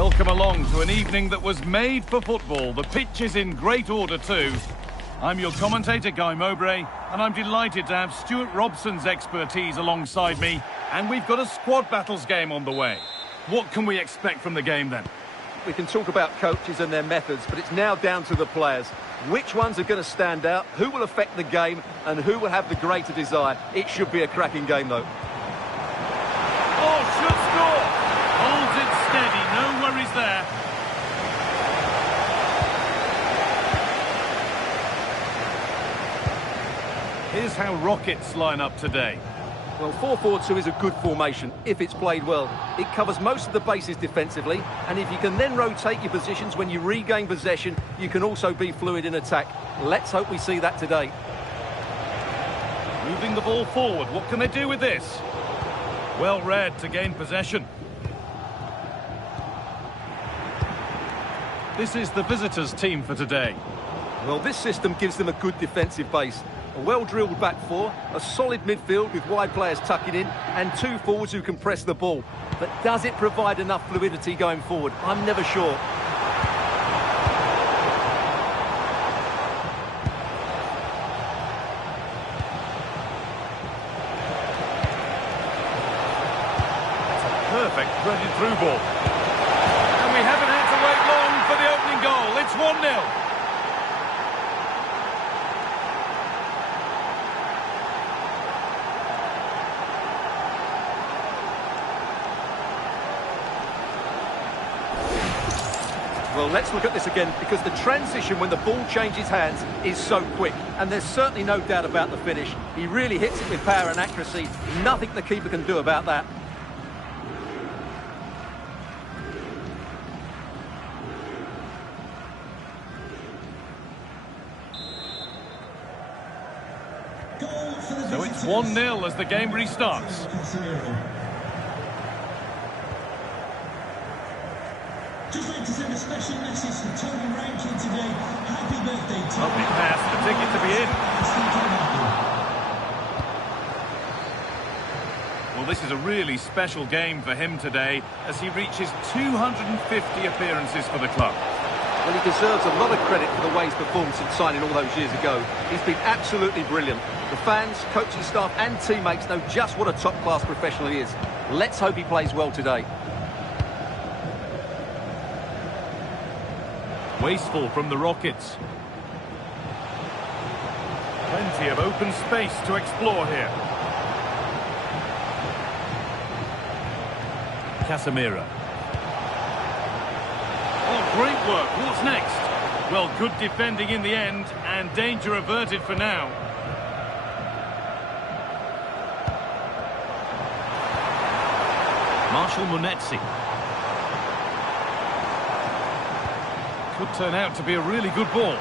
Welcome along to an evening that was made for football. The pitch is in great order too. I'm your commentator, Guy Mowbray, and I'm delighted to have Stuart Robson's expertise alongside me. And we've got a squad battles game on the way. What can we expect from the game then? We can talk about coaches and their methods, but it's now down to the players. Which ones are going to stand out, who will affect the game, and who will have the greater desire. It should be a cracking game, though. Oh, should score! Holds it steady, no worries there. Here's how Rockets line up today. Well, 4-4-2 is a good formation if it's played well. It covers most of the bases defensively, and if you can then rotate your positions when you regain possession, you can also be fluid in attack. Let's hope we see that today. Moving the ball forward, what can they do with this? Well read to gain possession. This is the visitors' team for today. Well, this system gives them a good defensive base. A well-drilled back four, a solid midfield with wide players tucking in, and two forwards who can press the ball. But does it provide enough fluidity going forward? I'm never sure. That's a perfect threaded through ball. And we haven't had to wait long for the opening goal. It's 1-0. Well, let's look at this again, because the transition when the ball changes hands is so quick. And there's certainly no doubt about the finish. He really hits it with power and accuracy. Nothing the keeper can do about that. So it's 1-0 as the game restarts. Just like to send a special message to Tony Rankin today. Happy birthday, Tony. Lovely pass, the ticket to be in. Well, this is a really special game for him today as he reaches 250 appearances for the club. Well, he deserves a lot of credit for the way he's performed since signing all those years ago. He's been absolutely brilliant. The fans, coaching staff and teammates know just what a top-class professional he is. Let's hope he plays well today. Wasteful from the Rockets. Plenty of open space to explore here. Casemiro. Oh, great work. What's next? Well, good defending in the end, and danger averted for now. Marshall Munetsi. Could turn out to be a really good ball.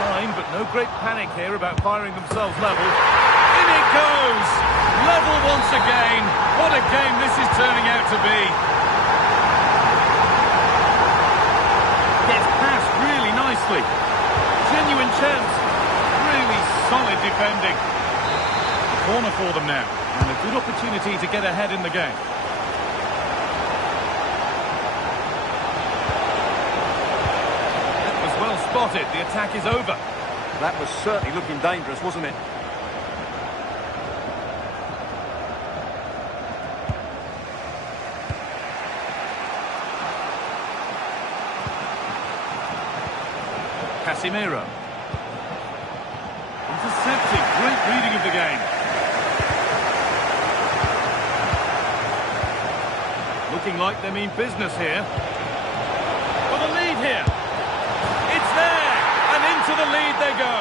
Behind, but no great panic here about firing themselves level. In it goes! Level once again. What a game this is turning out to be. Gets past really nicely. Genuine chance. Really solid defending. Corner for them now. And a good opportunity to get ahead in the game. Spotted. The attack is over. That was certainly looking dangerous, wasn't it? Casemiro. Intercepted. Great reading of the game. Looking like they mean business here. For the lead here. It's there, and into the lead they go.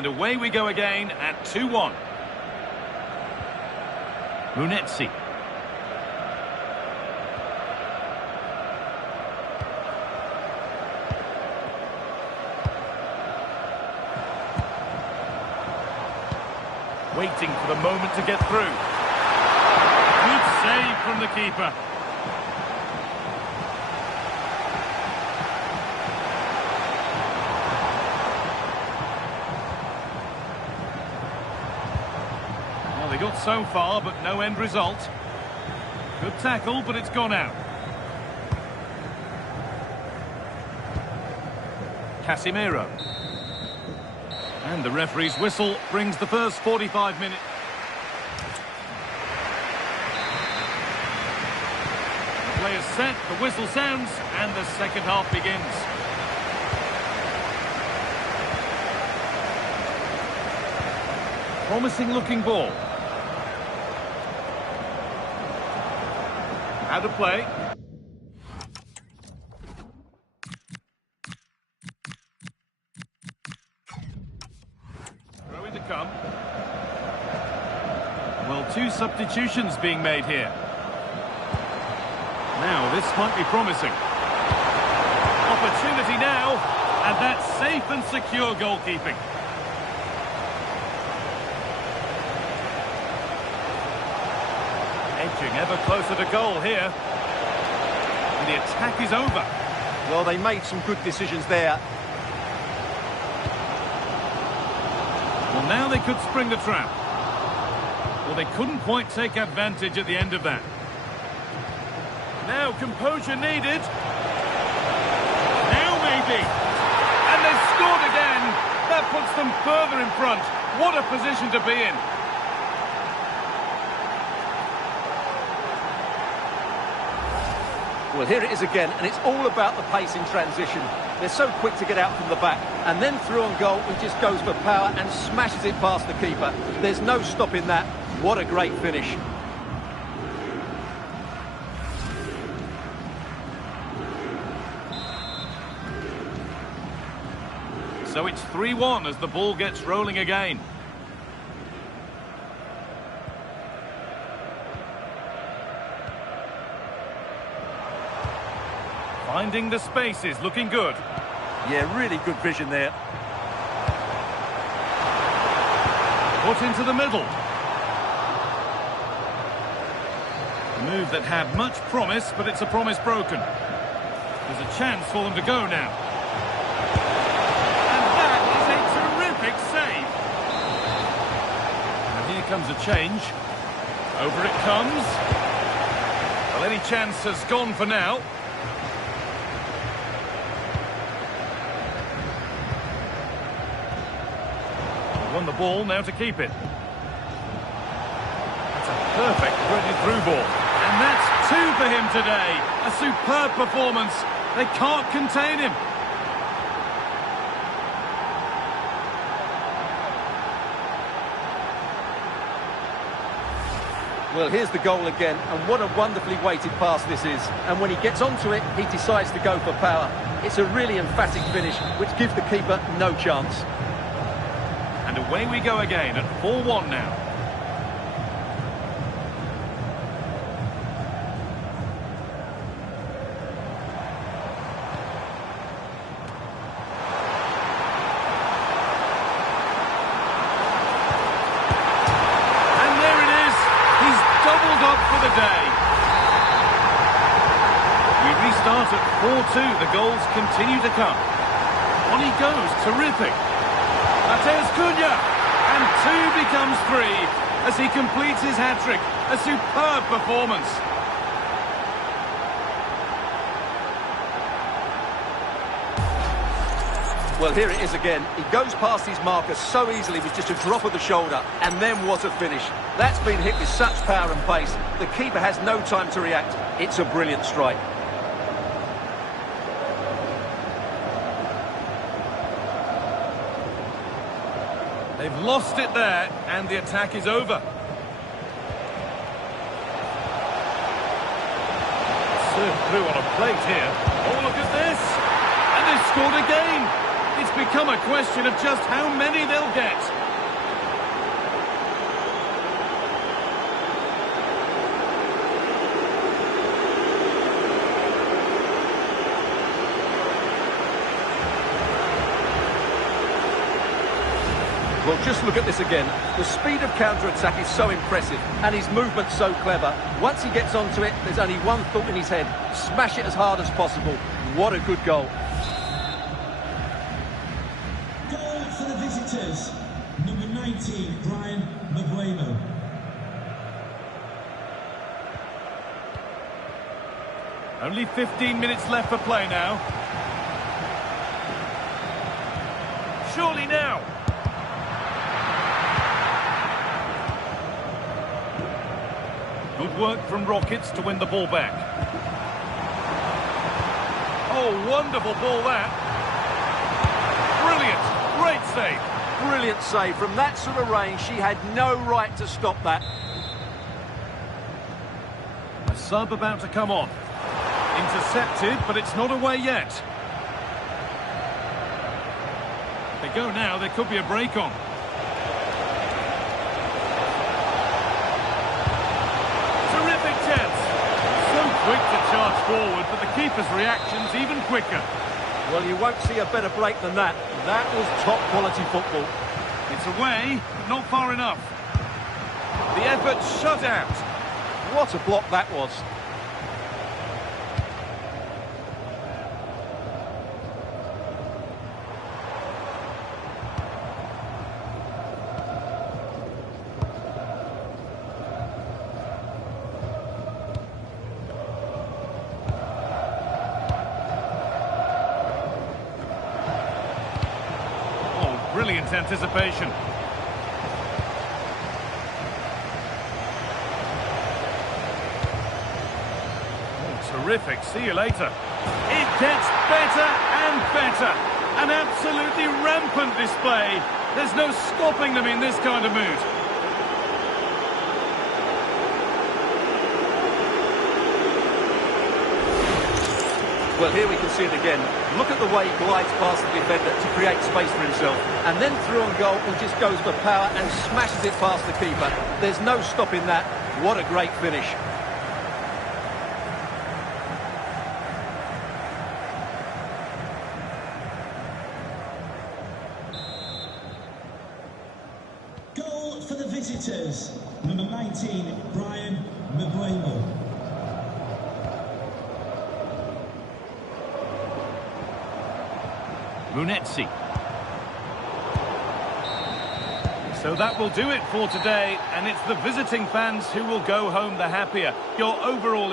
And away we go again at 2-1. Munetsi. Waiting for the moment to get through. Good save from the keeper. Well, they got so far, but no end result. Good tackle, but it's gone out. Casemiro. And the referee's whistle brings the first 45 minutes. The play is set, the whistle sounds, and the second half begins. Promising looking ball. How to play. Well, two substitutions being made here. Now, this might be promising. Opportunity now, and that's safe and secure goalkeeping. Edging ever closer to goal here. And the attack is over. Well, they made some good decisions there. Well, now they could spring the trap. Well, they couldn't quite take advantage at the end of that. Now, composure needed. Now, maybe. And they've scored again. That puts them further in front. What a position to be in. Well, here it is again, and it's all about the pace in transition. They're so quick to get out from the back, and then through on goal, he just goes for power and smashes it past the keeper. There's no stopping that. What a great finish. So it's 3-1 as the ball gets rolling again. Finding the spaces, looking good. Yeah, really good vision there. Put into the middle. A move that had much promise, but it's a promise broken. There's a chance for them to go now. And that is a terrific save. And here comes a change. Over it comes. Well, any chance has gone for now. Won the ball, now to keep it. That's a perfect threaded through ball. And that's two for him today. A superb performance. They can't contain him. Well, here's the goal again, and what a wonderfully weighted pass this is. And when he gets onto it, he decides to go for power. It's a really emphatic finish, which gives the keeper no chance. And away we go again at 4-1 now. And there it is. He's doubled up for the day. We restart at 4-2. The goals continue to come. On he goes. Terrific. Mateus Cunha, and two becomes three as he completes his hat-trick. A superb performance. Well, here it is again. He goes past his marker so easily with just a drop of the shoulder, and then what a finish. That's been hit with such power and pace. The keeper has no time to react. It's a brilliant strike. They've lost it there, and the attack is over. Served through on a plate here. Oh, look at this! And they've scored again! It's become a question of just how many they'll get. Well, just look at this again. The speed of counter-attack is so impressive, and his movement's so clever. Once he gets onto it, there's only one thought in his head: smash it as hard as possible. What a good goal. Goal for the visitors. Number 19, Brian Maguemo. Only 15 minutes left for play now. Surely now. Good work from Rockets to win the ball back. Oh, wonderful ball that. Brilliant. Great save. Brilliant save. From that sort of range, she had no right to stop that. A sub about to come on. Intercepted, but it's not away yet. They go now, there could be a break on. Terrific chance. So quick to charge forward, but the keeper's reaction's even quicker. Well, you won't see a better break than that. That was top quality football. It's away, but not far enough. The effort shut out. What a block that was. Brilliant anticipation. Oh, terrific. See you later. It gets better and better. An absolutely rampant display. There's no stopping them in this kind of mood. Well, here we can see it again. Look at the way he glides past the defender to create space for himself. And then through on goal, he just goes for power and smashes it past the keeper. There's no stopping that. What a great finish. Goal for the visitors. Number 19, Brian Maguemo. Munetsi. So that will do it for today, and it's the visiting fans who will go home the happier. Your overall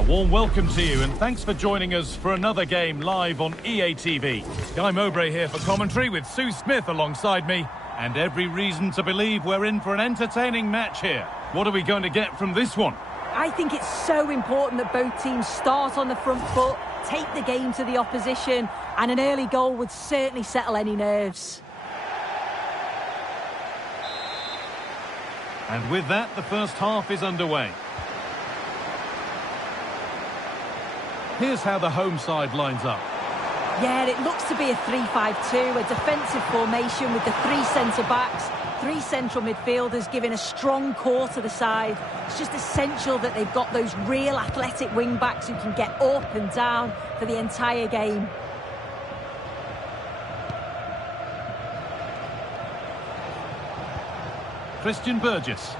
A warm welcome to you, and thanks for joining us for another game live on EA TV. Guy Mowbray here for commentary with Sue Smith alongside me, and every reason to believe we're in for an entertaining match here. What are we going to get from this one? I think it's so important that both teams start on the front foot, take the game to the opposition, and an early goal would certainly settle any nerves. And with that, the first half is underway. Here's how the home side lines up. Yeah, it looks to be a 3-5-2, a defensive formation with the three centre-backs, three central midfielders giving a strong core to the side. It's just essential that they've got those real athletic wing-backs who can get up and down for the entire game. Christian Burgess.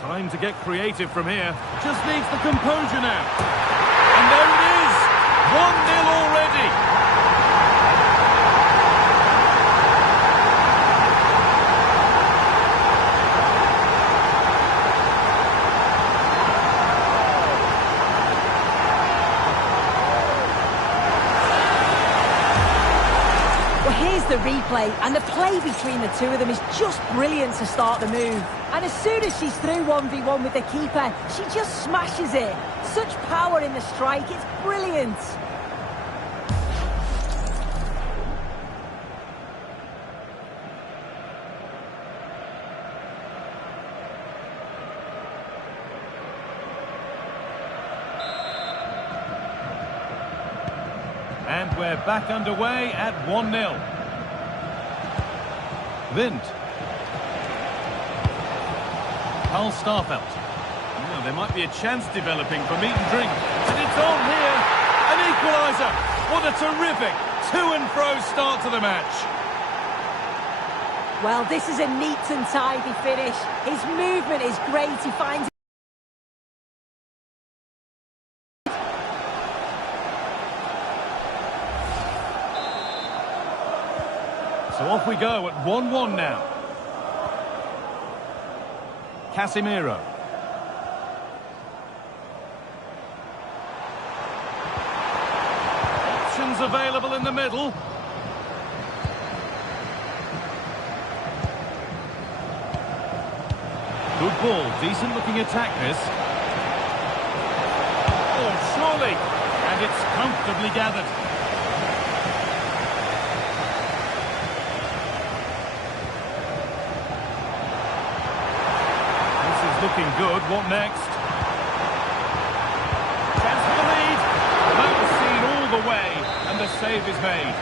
Time to get creative from here. Just needs the composure now. And there it is! 1-0 already! here's the replay, and the play between the two of them is just brilliant to start the move. And as soon as she's through 1v1 with the keeper, she just smashes it. Such power in the strike, it's brilliant. And we're back underway at 1-0. Vint. Carl Starfelt. Oh, there might be a chance developing for meat and drink. And it's on here. An equaliser. What a terrific to-and-fro start to the match. Well, this is a neat and tidy finish. His movement is great. He finds So off we go at 1-1 now. Casemiro. Options available in the middle. Good ball, decent looking attack this. Oh, surely. And it's comfortably gathered. Looking good. What next? Chance for the lead. Well, that was seen all the way, and the save is made.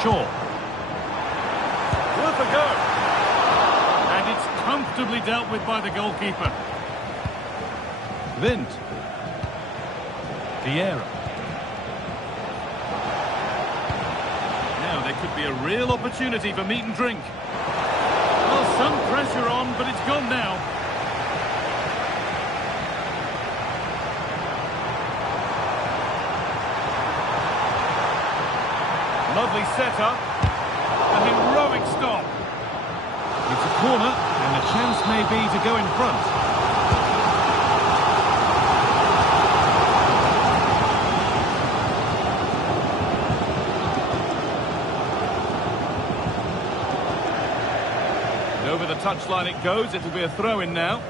Shaw. Worth a go. And it's comfortably dealt with by the goalkeeper. Vint. Vieira. Could be a real opportunity for meat and drink. Well, some pressure on, but it's gone now. Lovely setup. A heroic stop. It's a corner, and the chance may be to go in front. Over the touchline it goes. It'll be a throw-in now.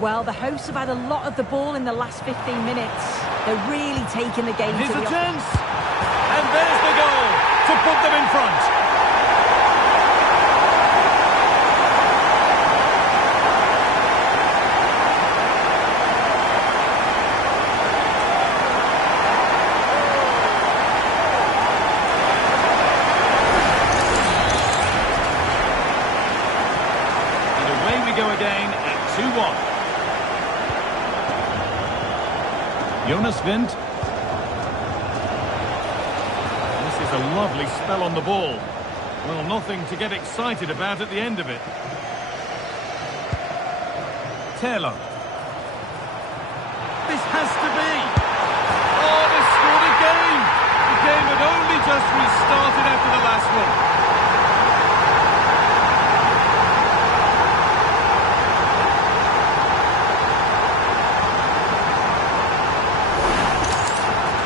Well, the hosts have had a lot of the ball in the last 15 minutes. They're really taking the game Here's to a the... chance! And there's the goal to put them in front. Go again at 2-1. Jonas Vint. This is a lovely spell on the ball. Well, nothing to get excited about at the end of it. Taylor. This has to be. Oh, they scored again. The game had only just restarted after the last one.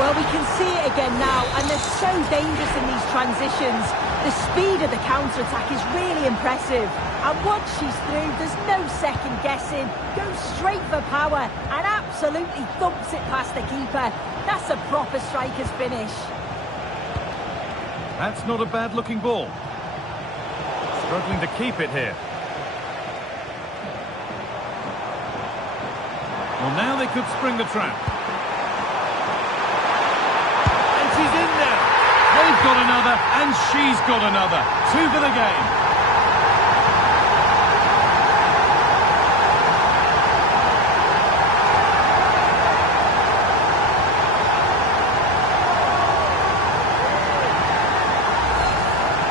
Well, we can see it again now, and they're so dangerous in these transitions. The speed of the counter-attack is really impressive. And once she's through, there's no second guessing. Goes straight for power and absolutely thumps it past the keeper. That's a proper striker's finish. That's not a bad-looking ball. Struggling to keep it here. Well, now they could spring the trap. She's in there. They've got another, and she's got another. 2 for the game.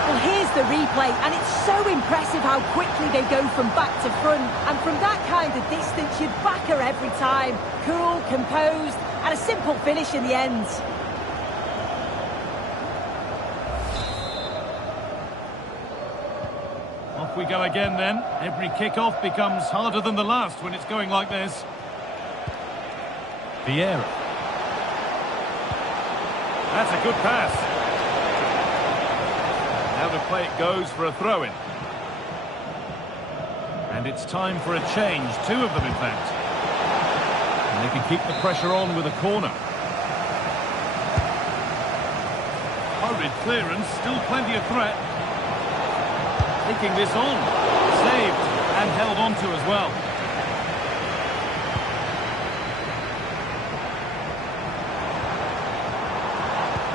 Well, here's the replay, and it's so impressive how quickly they go from back to front. And from that kind of distance, you'd back her every time. Cool, composed, and a simple finish in the end. We go again then. Every kick-off becomes harder than the last when it's going like this. Vieira. That's a good pass. Out of play it goes for a throw-in. And it's time for a change, 2 of them in fact. And they can keep the pressure on with a corner. Hurried clearance, still plenty of threat. Taking this on. Saved and held on to as well.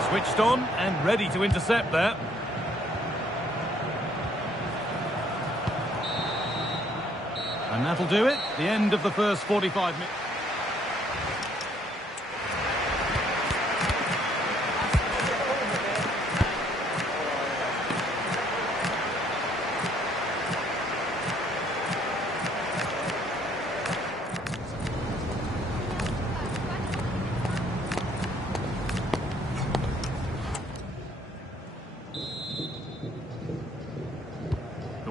Switched on and ready to intercept there. And that'll do it. The end of the first 45 minutes.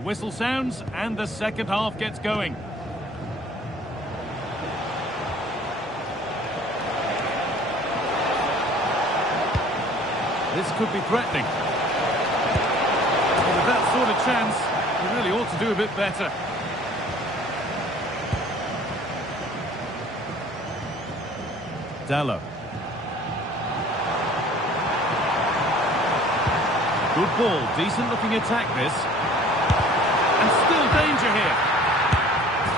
Whistle sounds and the second half gets going. This could be threatening. Well, with that sort of chance, he really ought to do a bit better. Dallo. Good ball, decent looking attack this. And still danger here.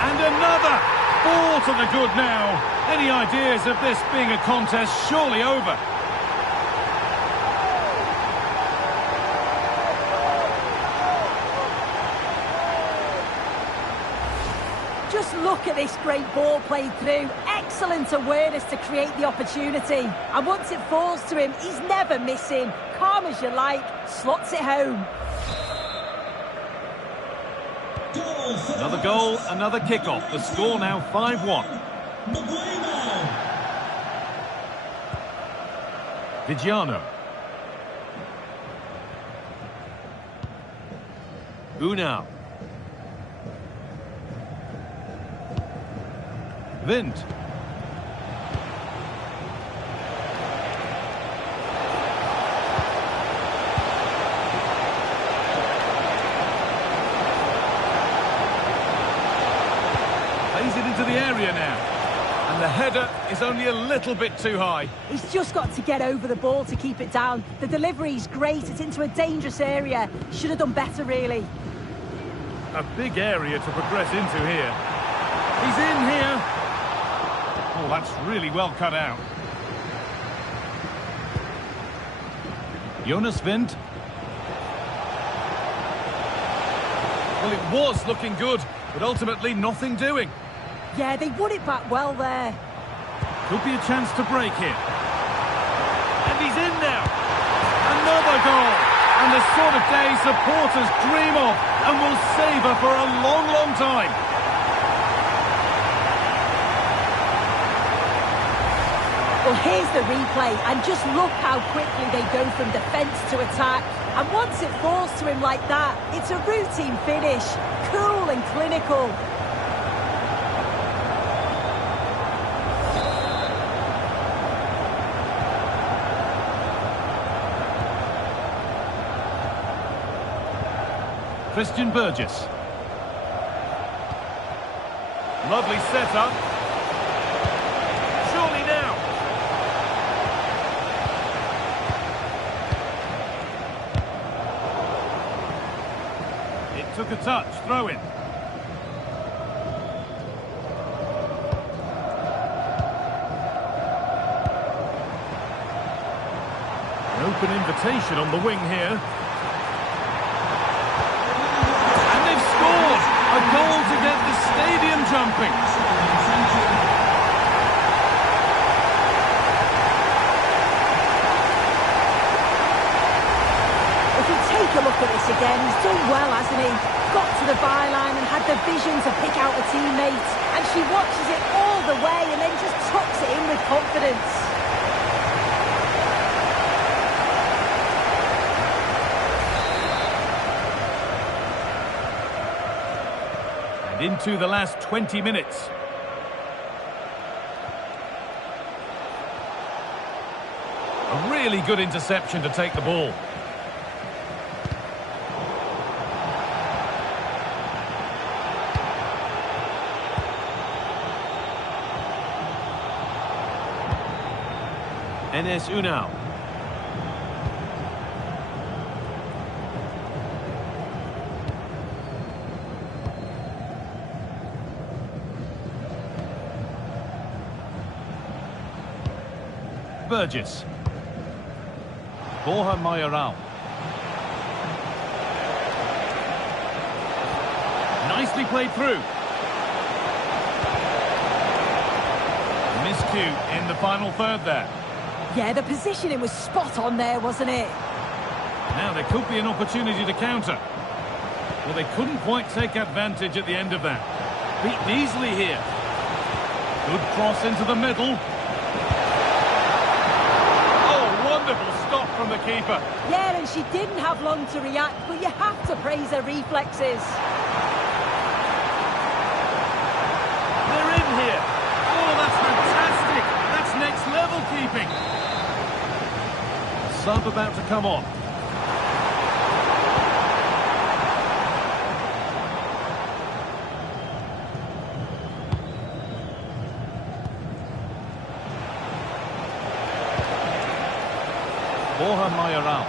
And another! 4 to the good now. Any ideas of this being a contest surely over? Just look at this great ball played through. Excellent awareness to create the opportunity. And once it falls to him, he's never missing. Calm as you like, slots it home. Another goal, another kick-off. The score now 5-1. Vigiano. Unal. Vint. Plays it into the area now. And the header is only a little bit too high. He's just got to get over the ball to keep it down. The delivery's great. It's into a dangerous area. Should have done better, really. A big area to progress into here. He's in here. Oh, that's really well cut out. Jonas Vint. Well, it was looking good, but ultimately nothing doing. Yeah, they won it back well there. Could be a chance to break here. And he's in now. Another goal. And the sort of day supporters dream of and will savour for a long, long time. Well, here's the replay, and just look how quickly they go from defence to attack. And once it falls to him like that, it's a routine finish. Cool and clinical. Christian Burgess. Lovely setup. Surely now. It took a touch, throw in. An open invitation on the wing here. A goal to get the stadium jumping. If you take a look at this again, he's done well, hasn't he? Got to the byline and had the vision to pick out a teammate. And she watches it all the way and then just tucks it in with confidence. Into the last 20 minutes. A really good interception to take the ball. Enes Unal. Burgess. Borja Mayoral. Nicely played through. Miscue in the final third there. Yeah, the positioning was spot on there, wasn't it? Now there could be an opportunity to counter. Well, they couldn't quite take advantage at the end of that. Beaten easily here. Good cross into the middle. Wonderful stop from the keeper. Yeah, and she didn't have long to react, but you have to praise her reflexes. They're in here. Oh, that's fantastic. That's next level keeping. Sub about to come on. Borja Mayoral.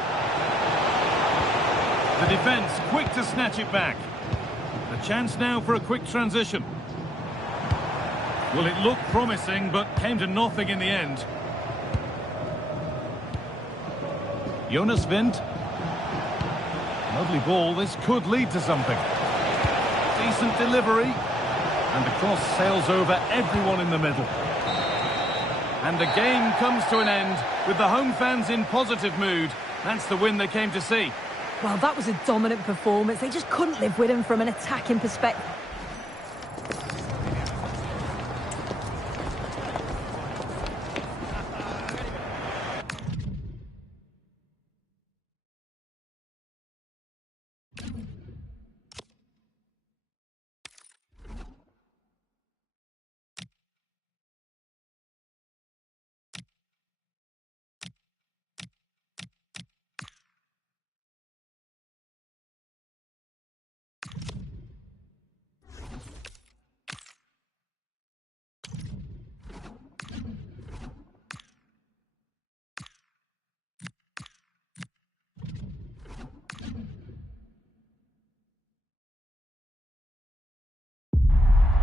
The defence quick to snatch it back. A chance now for a quick transition. Well, it looked promising, but came to nothing in the end. Jonas Wind. Lovely ball. This could lead to something. Decent delivery. And the cross sails over everyone in the middle. And the game comes to an end with the home fans in positive mood. That's the win they came to see. Well, that was a dominant performance. They just couldn't live with him from an attacking perspective.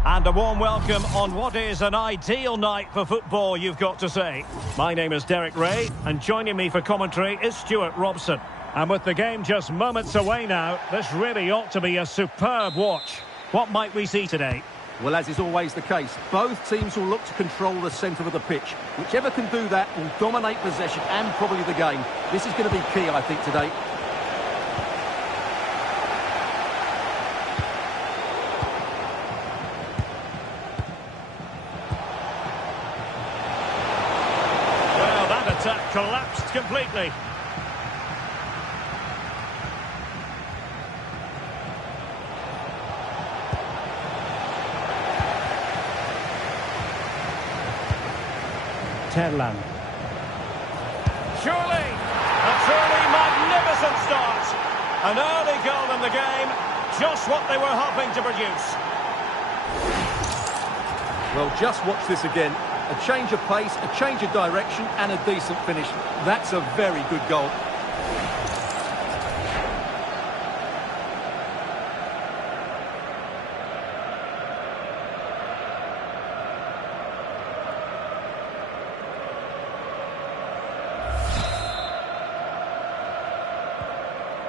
And a warm welcome on what is an ideal night for football, you've got to say. My name is Derek Ray, and joining me for commentary is Stuart Robson. And with the game just moments away now, this really ought to be a superb watch. What might we see today? Well, as is always the case, both teams will look to control the centre of the pitch. Whichever can do that will dominate possession and probably the game. This is going to be key, I think, today. Attack collapsed completely. Terlan. Surely, a truly magnificent start. An early goal in the game, just what they were hoping to produce. Well, just watch this again. A change of pace, a change of direction and a decent finish. That's a very good goal.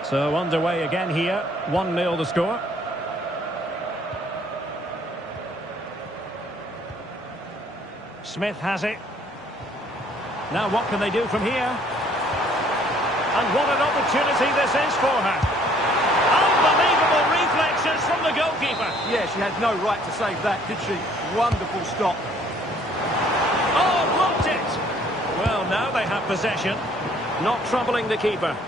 So underway again here, 1-0 the score. Smith has it. Now what can they do from here? And what an opportunity this is for her. Unbelievable reflexes from the goalkeeper. Yeah, she had no right to save that, did she? Wonderful stop. Oh, blocked it. Well, now they have possession. Not troubling the keeper.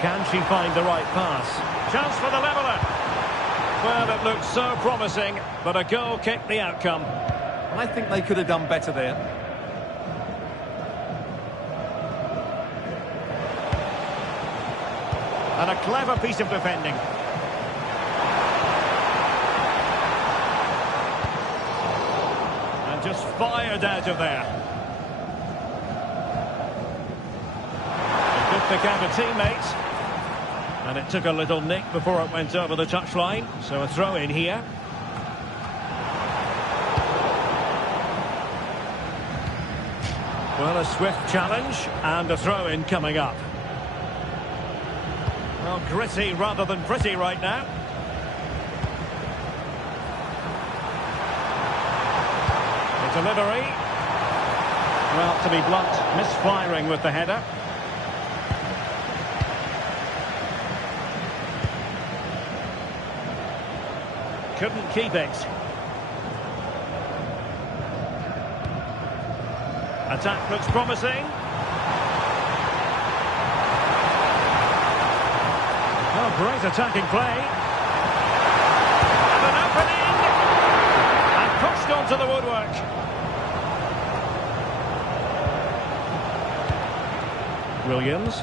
Can she find the right pass? Chance for the leveller. Well, it looked so promising, but a goal kicked the outcome. I think they could have done better there. And a clever piece of defending. And just fired out of there. A good pick out of teammates. And it took a little nick before it went over the touchline. So a throw in here. Well, a swift challenge and a throw in coming up. Well, gritty rather than pretty right now. The delivery. Well, to be blunt, misfiring with the header. Couldn't keep it. Attack looks promising. Oh, great attacking play. And an opening. And pushed onto the woodwork. Williams.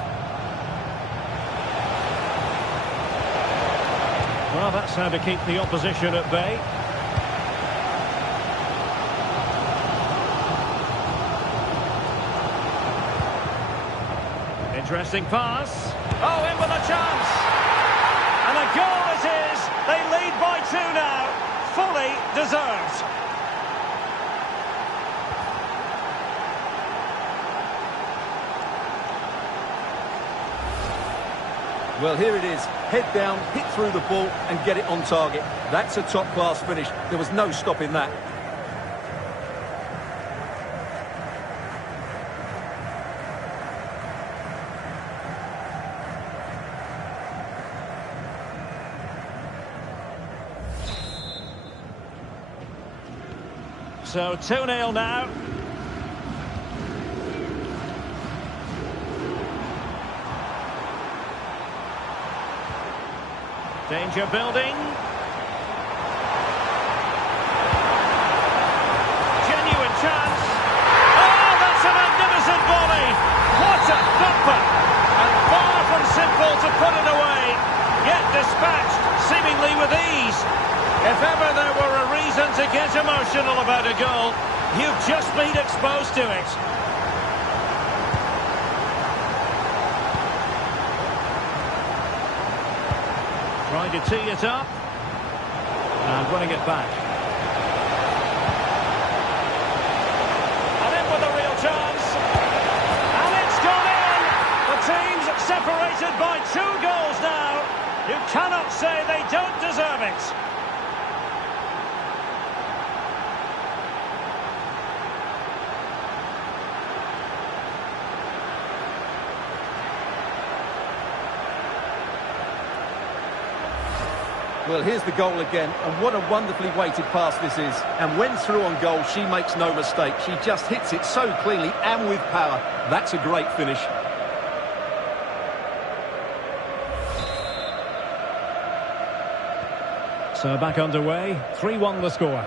Well, that's how to keep the opposition at bay. Interesting pass. Oh, in with a chance. And a goal it is. They lead by 2 now. Fully deserved. Well, here it is. Head down, hit through the ball and get it on target. That's a top-class finish. There was no stopping that. So 2-0 now. Danger building. Genuine chance. Oh, that's a magnificent volley. What a thumper. And far from simple to put it away. Yet dispatched seemingly with ease. If ever there were a reason to get emotional about a goal, you've just been exposed to it. Trying to tee it up. And running it back. And in with a real chance. And it's gone in. The team's separated by 2 goals now. You cannot say they don't deserve it. Well, here's the goal again, and what a wonderfully weighted pass this is. And when through on goal, she makes no mistake. She just hits it so cleanly and with power. That's a great finish. So back underway, 3-1 the score.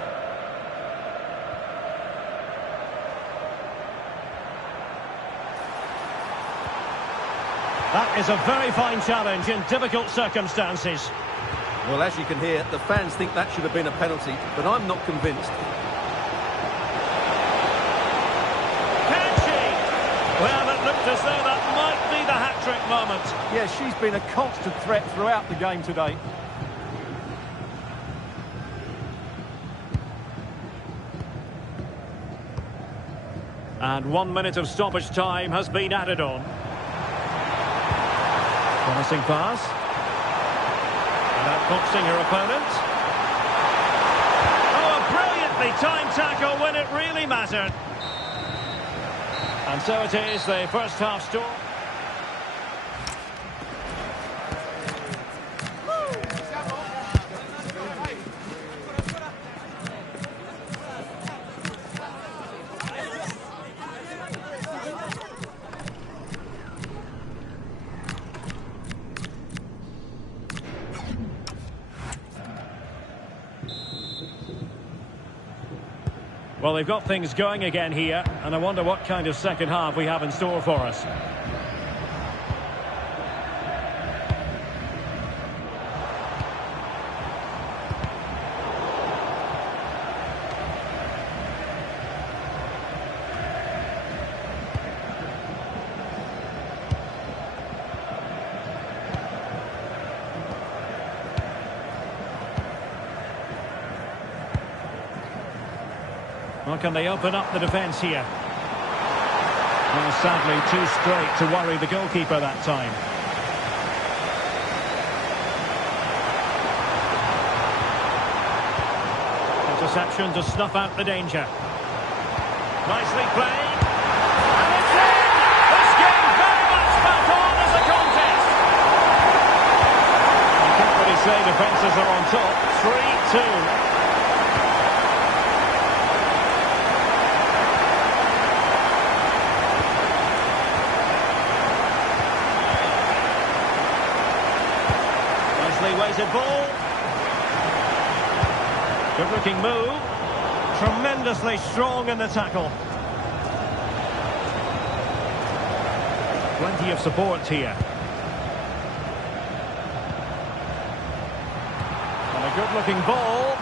That is a very fine challenge in difficult circumstances. Well, as you can hear, the fans think that should have been a penalty, but I'm not convinced. Can she? Well, it looked as though that might be the hat-trick moment. Yeah, she's been a constant threat throughout the game today. And 1 minute of stoppage time has been added on. Promising pass. Outboxing her opponent. Oh, a brilliantly timed tackle when it really mattered. And so it is, the first half score. Well, they've got things going again here, and I wonder what kind of second half we have in store for us. Or can they open up the defence here? Well, sadly, too straight to worry the goalkeeper that time. Interception to snuff out the danger. Nicely played. And it's in! This game very much back on as a contest. You can't really say defences are on top. 3-2. Weighted ball. Good looking move. Tremendously strong in the tackle. Plenty of support here. And a good looking ball.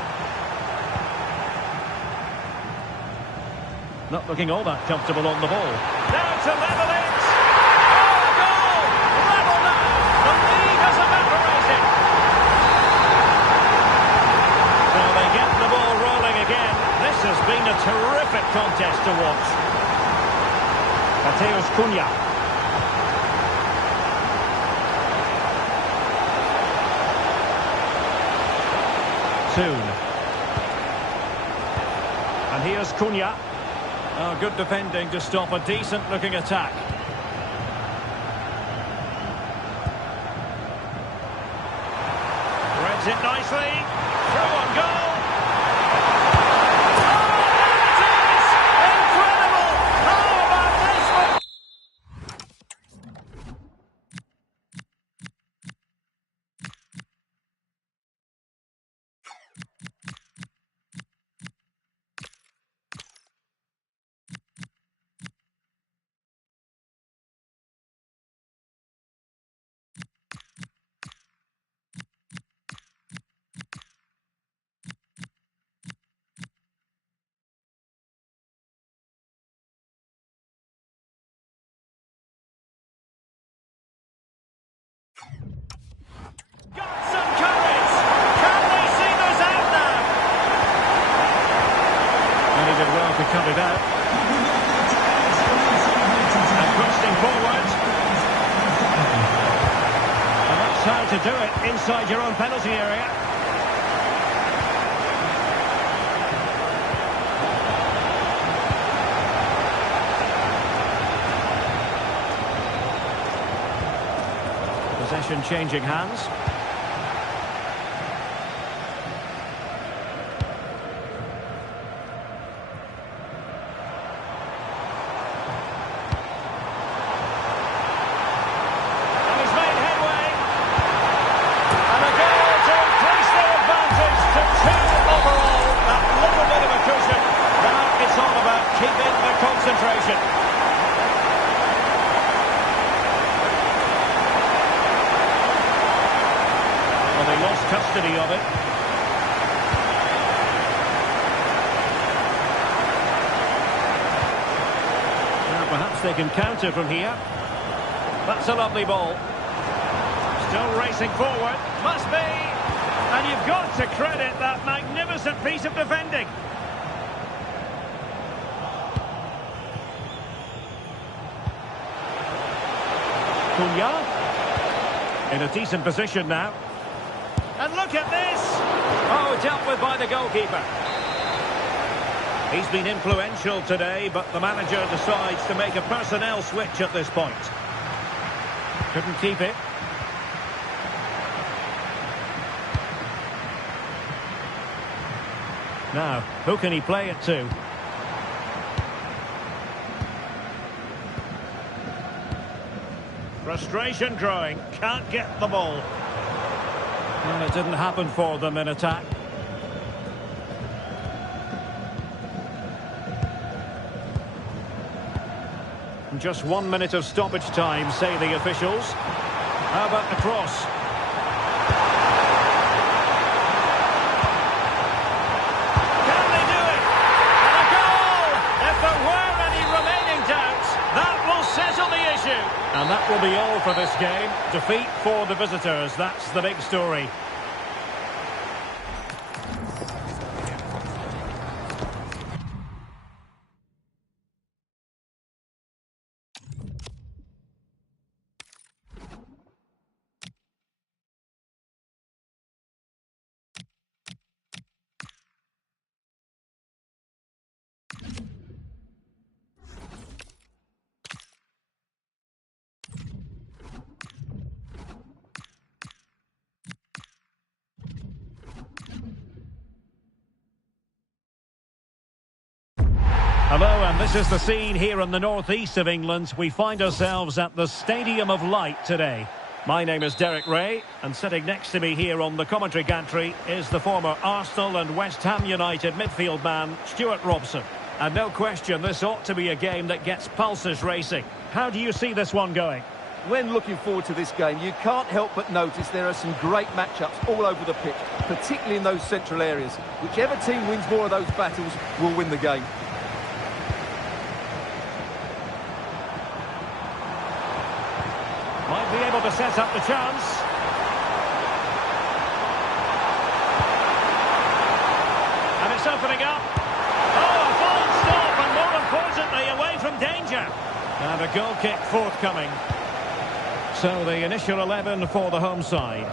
Not looking all that comfortable on the ball. Now to level it. Oh, a goal! Level now. The lead has evaporated. Get the ball rolling again. This has been a terrific contest to watch. Mateus Cunha. Soon. And here's Cunha. Oh, good defending to stop a decent-looking attack. Threads it nicely. Through on goal. cut it out. And thrusting forward. And that's how to do it inside your own penalty area. Possession changing hands. Custody of it. Now perhaps they can counter from here. That's a lovely ball. Still racing forward. Must be. And you've got to credit that magnificent piece of defending. Cunha. In a decent position now. And look at this! Oh, dealt with by the goalkeeper. He's been influential today, but the manager decides to make a personnel switch at this point. Couldn't keep it. Now, who can he play it to? Frustration growing. Can't get the ball. Well, it didn't happen for them in attack. just 1 minute of stoppage time, say the officials. How about the cross? Can they do it? And a goal! If there were any remaining doubts, that will settle the issue. And that will be all for this game. Defeat for the visitors, that's the big story. Hello, and this is the scene here in the northeast of England. We find ourselves at the Stadium of Light today. My name is Derek Ray, and sitting next to me here on the commentary gantry is the former Arsenal and West Ham United midfield man, Stuart Robson. And no question, this ought to be a game that gets pulses racing. How do you see this one going? When looking forward to this game, you can't help but notice there are some great matchups all over the pitch, particularly in those central areas. Whichever team wins more of those battles will win the game. Might be able to set up the chance. And it's opening up. Oh, a full stop, and more importantly, away from danger. And a goal kick forthcoming. So the initial 11 for the home side.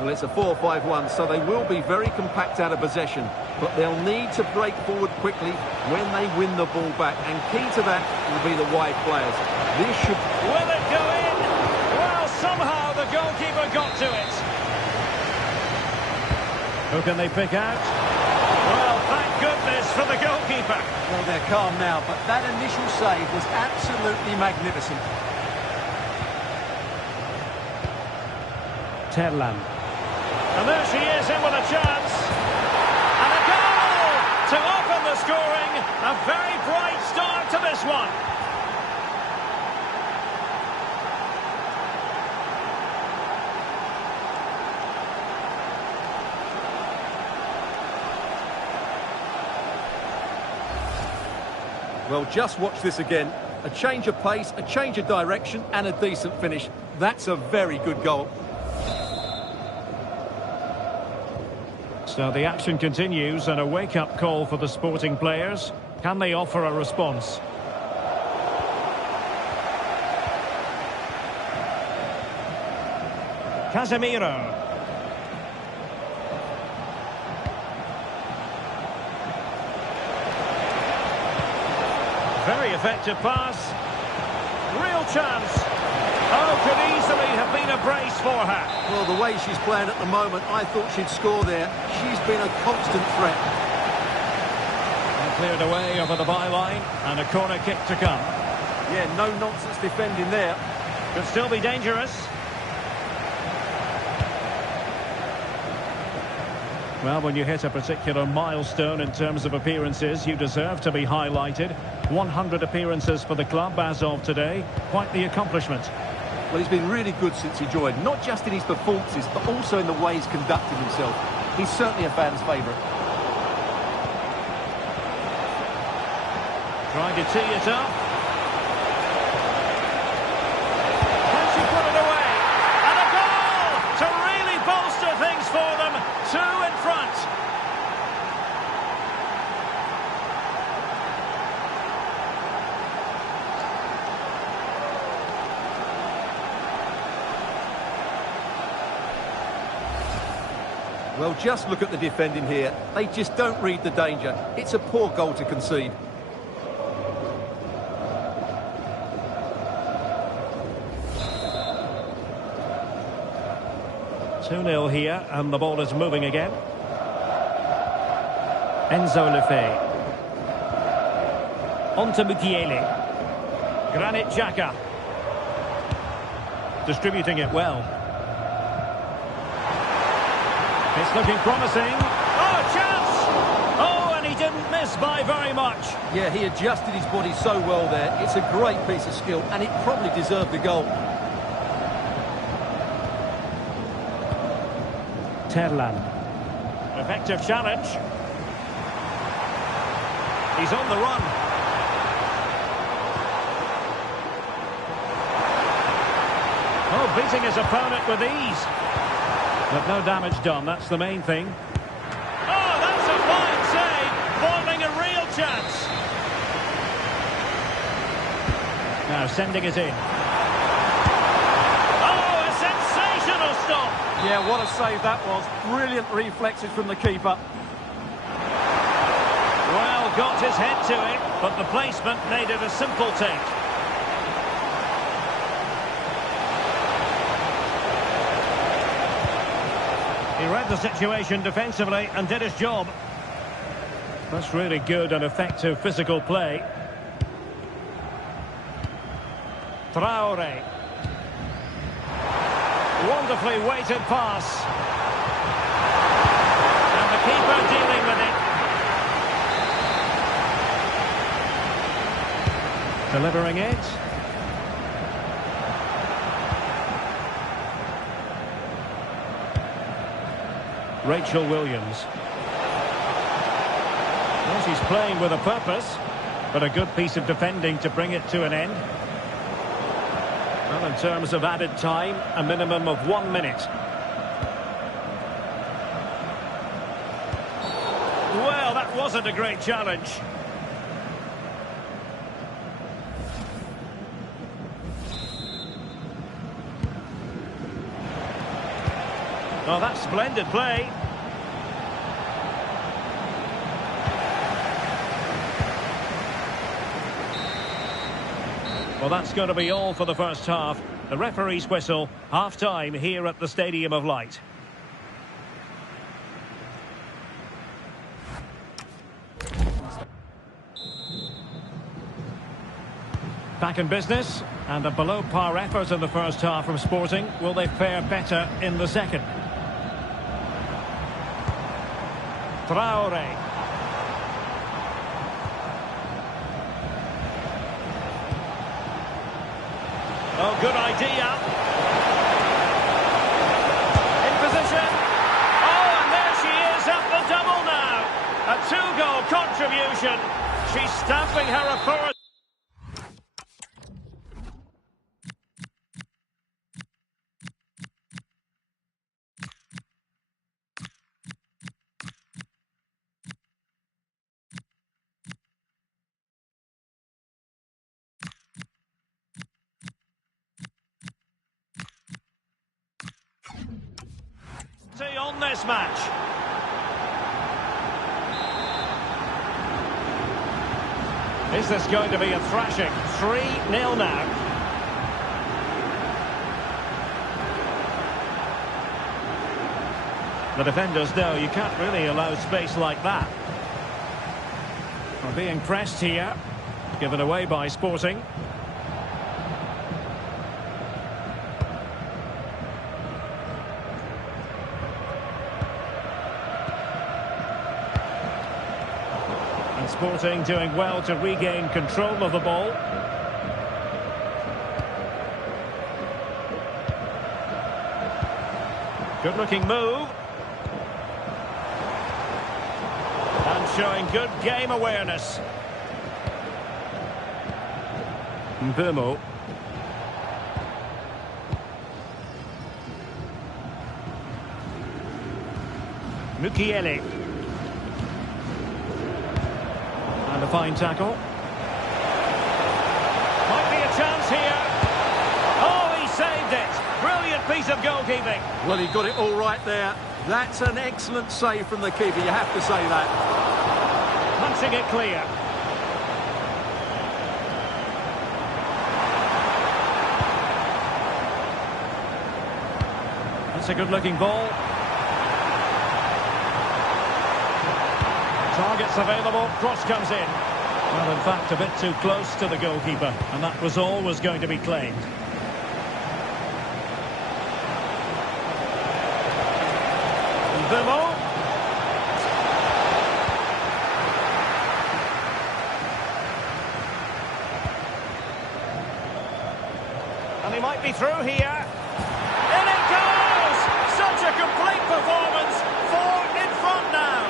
Well, it's a 4-5-1, so they will be very compact out of possession. But they'll need to break forward quickly when they win the ball back. And key to that will be the wide players. This should... Will it go in? Well, somehow the goalkeeper got to it. Who can they pick out? Well, thank goodness for the goalkeeper. Well, they're calm now, but that initial save was absolutely magnificent. Terlan. And there she is in with a chance. And a goal to open the scoring. A very bright start to this one. Well, just watch this again. A change of pace, a change of direction, and a decent finish. That's a very good goal. So the action continues, and a wake-up call for the Sporting players. Can they offer a response? Casemiro. Very effective pass. Real chance. Oh, could easily have been a brace for her. Well, the way she's playing at the moment, I thought she'd score there. She's been a constant threat. And cleared away over the byline, and a corner kick to come. Yeah, no nonsense defending there. Could still be dangerous. Well, when you hit a particular milestone in terms of appearances, you deserve to be highlighted. 100 appearances for the club as of today. Quite the accomplishment. Well, he's been really good since he joined, not just in his performances, but also in the way he's conducted himself. He's certainly a fan's favourite. Trying to tee it up. Can she put it away? And a goal to really bolster things for them. 2 in front. Well, just look at the defending here. They just don't read the danger. It's a poor goal to concede. Two-nil here, and the ball is moving again. Enzo Lefebvre. On to Mukiele. Granit Xhaka. Distributing it well. It's looking promising. Oh, chance! Oh, and he didn't miss by very much. Yeah, he adjusted his body so well there. It's a great piece of skill, and it probably deserved the goal. Terlan. Effective challenge. He's on the run. Oh, beating his opponent with ease. But no damage done, that's the main thing. Oh, that's a fine save, foiling a real chance. Now sending it in. Oh, a sensational stop. Yeah, what a save that was. Brilliant reflexes from the keeper. Well, got his head to it, but the placement made it a simple take. He read the situation defensively and did his job. That's really good and effective physical play. Traore. Wonderfully weighted pass. And the keeper dealing with it. Delivering it. Rachel Williams. Well, she's playing with a purpose, but a good piece of defending to bring it to an end. Well, in terms of added time, a minimum of 1 minute. Well, that wasn't a great challenge. Oh, that's splendid play. Well, that's going to be all for the first half. The referee's whistle, half-time here at the Stadium of Light. Back in business, and a below-par effort in the first half from Sporting. Will they fare better in the second? Traore. Oh, good idea. In position. Oh, and there she is at the double now. A two-goal contribution. She's stamping her authority. On this match. Is this going to be a thrashing? 3-0 now. The defenders know you can't really allow space like that. We're being pressed here. Given away by Sporting. Sporting doing well to regain control of the ball. Good looking move. And showing good game awareness. Mbumo. Mukiele. And a fine tackle. Might be a chance here. Oh, he saved it. Brilliant piece of goalkeeping. Well, he got it all right there. That's an excellent save from the keeper, you have to say that. Punching it clear. That's a good-looking ball. Targets available, cross comes in. Well, in fact, a bit too close to the goalkeeper, and that was always going to be claimed. Mbumo. And he might be through here. In it goes! Such a complete performance. 4 in front now.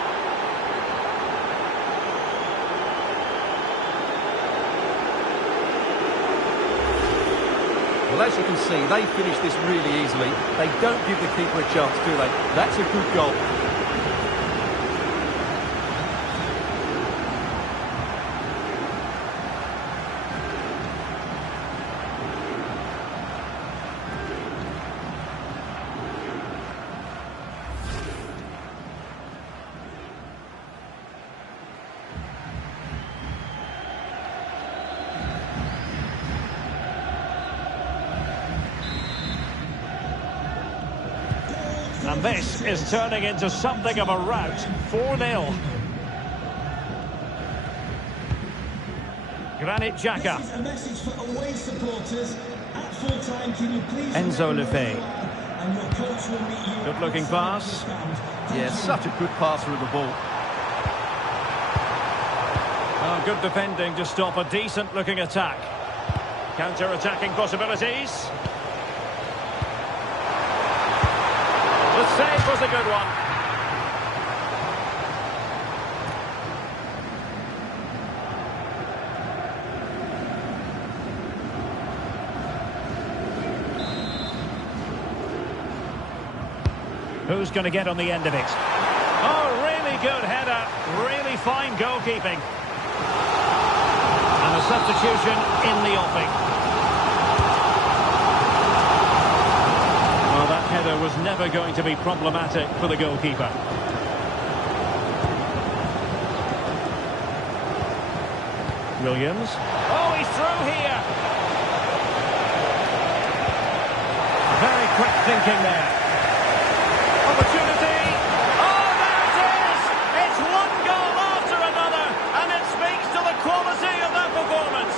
Well, as you can see, they finish this really easily. They don't give the keeper a chance, do they? That's a good goal. And this is turning into something of a rout. 4-0. Granit Xhaka. This is a message for away supporters. At full time, can you please Enzo Lefebvre. and your coach will meet you. Good looking pass. Yeah, such a good passer of the ball. Oh, good defending to stop a decent looking attack. Counter-attacking possibilities. The save was a good one. Who's going to get on the end of it? Oh, really good header. Really fine goalkeeping. And a substitution in the offing. Well, that header was never going to be problematic for the goalkeeper. Williams. Oh, he's through here. Very quick thinking there. Opportunity. Oh, there it is! It's one goal after another, and it speaks to the quality of that performance.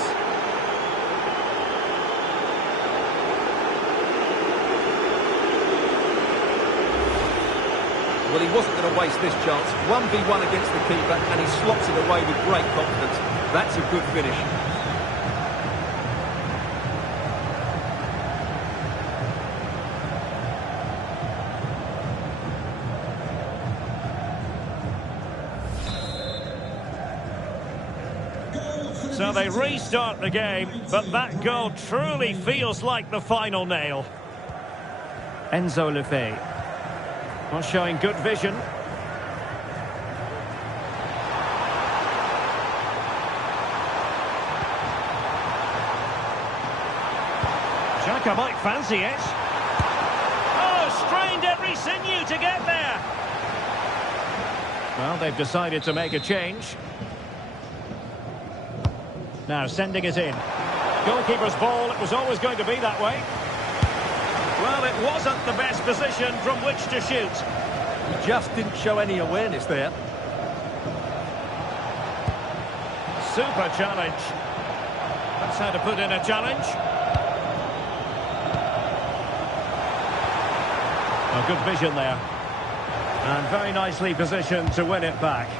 Well, he wasn't going to waste this chance. 1v1 against the keeper, and he slots it away with great confidence. That's a good finish. So they restart the game, but that goal truly feels like the final nail. Enzo Lefebvre. Well, showing good vision. Xhaka might fancy it. Oh, strained every sinew to get there. Well, they've decided to make a change. Now sending it in. Goalkeeper's ball, it was always going to be that way. Well, it wasn't the best position from which to shoot. He just didn't show any awareness there. Super challenge. That's how to put in a challenge. A good vision there. And very nicely positioned to win it back.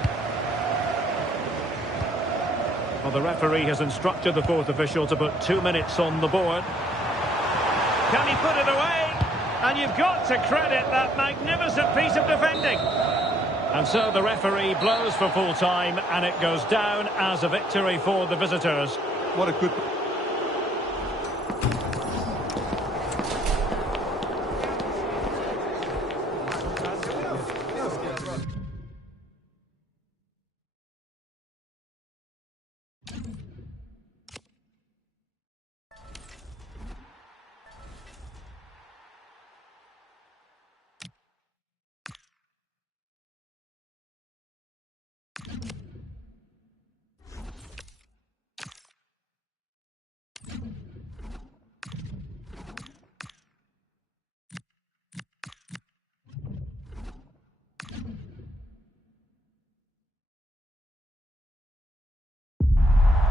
Well, the referee has instructed the fourth official to put 2 minutes on the board. Can he put it away? And you've got to credit that magnificent piece of defending. And so the referee blows for full time, and it goes down as a victory for the visitors. What a good...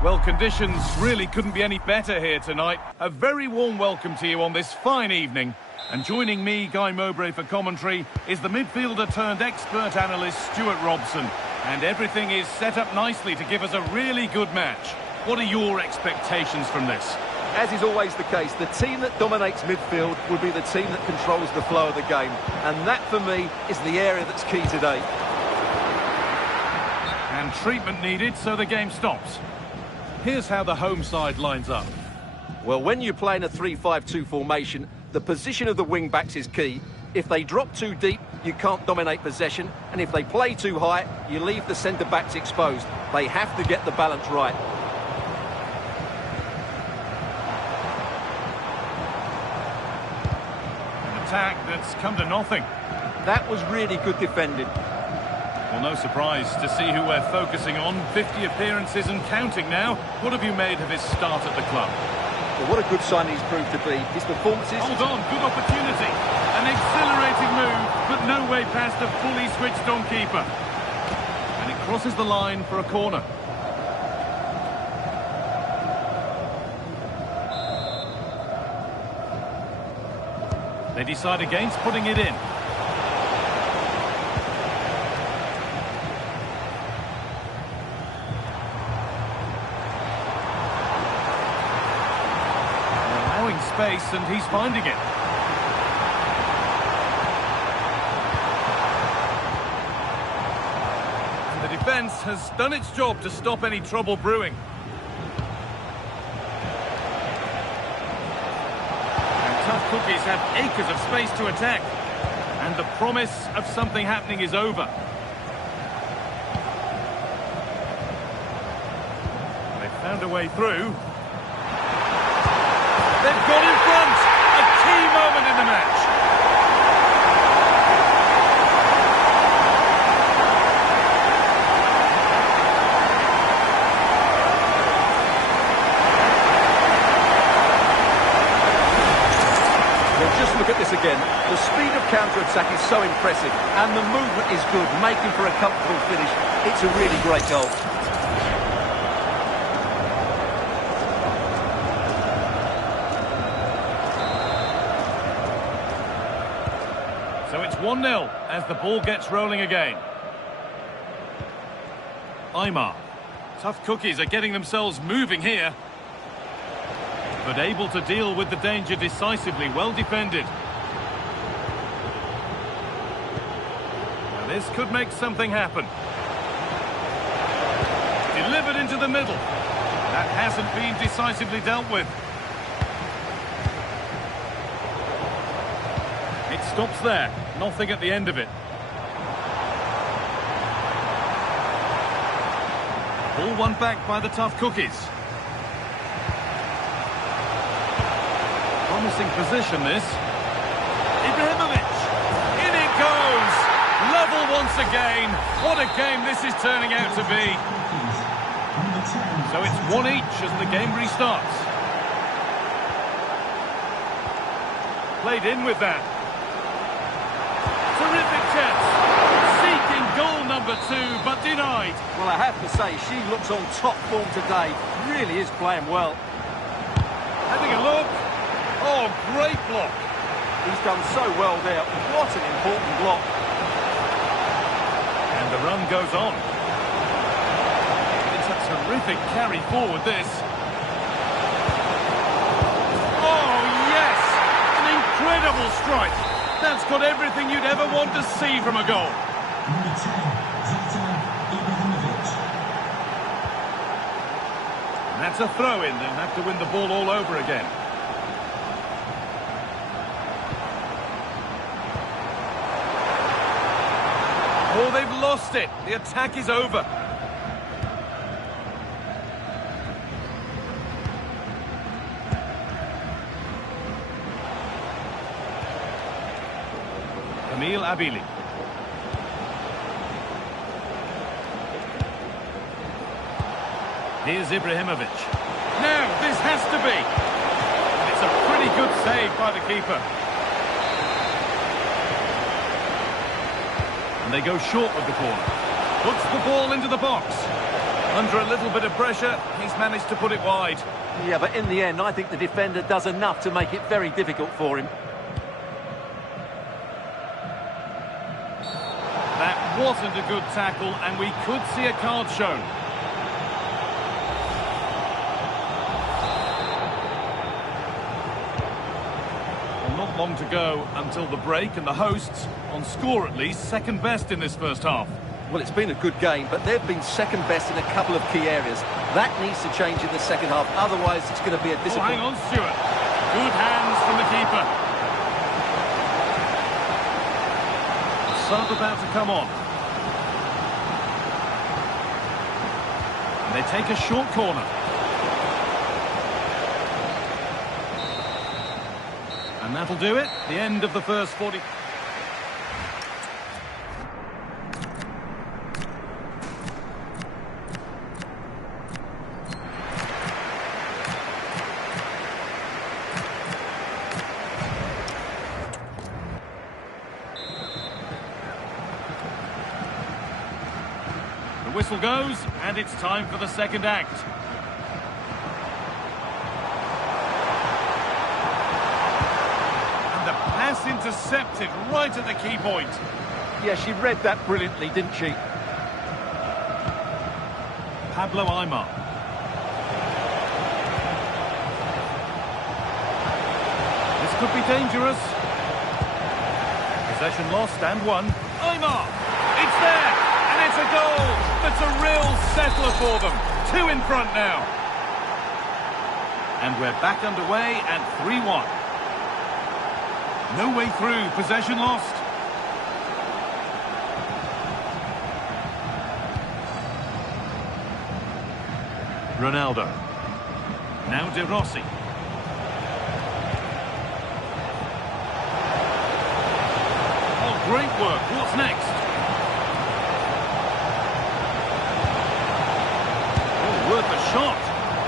Well, conditions really couldn't be any better here tonight. A very warm welcome to you on this fine evening. And joining me, Guy Mowbray, for commentary is the midfielder turned expert analyst Stuart Robson. And everything is set up nicely to give us a really good match. What are your expectations from this? As is always the case, the team that dominates midfield will be the team that controls the flow of the game. And that, for me, is the area that's key today. And treatment needed, so the game stops. Here's how the home side lines up. Well, when you play in a 3-5-2 formation, the position of the wing-backs is key. If they drop too deep, you can't dominate possession. And if they play too high, you leave the centre-backs exposed. They have to get the balance right. Attack that's come to nothing. That was really good defending. Well, no surprise to see who we're focusing on. 50 appearances and counting now. What have you made of his start at the club? Well, what a good sign he's proved to be. His performances... Hold on, good opportunity. An exhilarating move, but no way past a fully switched on keeper. And it crosses the line for a corner. They decide against putting it in. Allowing space, and he's finding it. And the defence has done its job to stop any trouble brewing. Tough cookies have acres of space to attack. And the promise of something happening is over. They've found a way through. They've got in front! A key moment in the match. Just look at this again. The speed of counter-attack is so impressive, and the movement is good, making for a comfortable finish. It's a really great goal. So it's 1-0 as the ball gets rolling again. Aymar. Tough cookies are getting themselves moving here. But able to deal with the danger decisively, well defended. Now this could make something happen. Delivered into the middle. That hasn't been decisively dealt with. It stops there, nothing at the end of it. Ball won back by the tough cookies. Promising position, this. Ibrahimovic. In it goes. Level once again. What a game this is turning out to be. So it's 1 each as the game restarts. Played in with that. Terrific chance. Seeking goal number 2, but denied. Well, I have to say, she looks on top form today. Really is playing well. Having a look. Oh, great block. He's done so well there. What an important block. And the run goes on. It's a terrific carry forward, this. Oh, yes! An incredible strike. That's got everything you'd ever want to see from a goal. Number 10, Ibrahimovic. And that's a throw-in. They'll have to win the ball all over again. Oh, they've lost it. The attack is over. Camille Abili. Here's Ibrahimovic. Now, this has to be. And it's a pretty good save by the keeper. And they go short with the corner. Puts the ball into the box. Under a little bit of pressure, he's managed to put it wide. Yeah, but in the end, I think the defender does enough to make it very difficult for him. That wasn't a good tackle, and we could see a card shown. long to go until the break, and the hosts, on score at least, second best in this first half. Well, it's been a good game, but they've been second best in a couple of key areas. That needs to change in the second half, otherwise it's going to be a disappointment. Oh, hang on, Stuart. Good hands from the keeper. The sub about to come on. And they take a short corner. And that'll do it. The end of the first 40... The whistle goes, and it's time for the second act. And the pass intercepted right at the key point. Yeah, she read that brilliantly, didn't she? Pablo Aimar. This could be dangerous. Possession lost and won. Aimar! It's there! And it's a goal! That's a real settler for them. 2 in front now. And we're back underway at 3-1. No way through. Possession lost. Ronaldo. Now De Rossi. Oh, great work. What's next? Oh, worth a shot.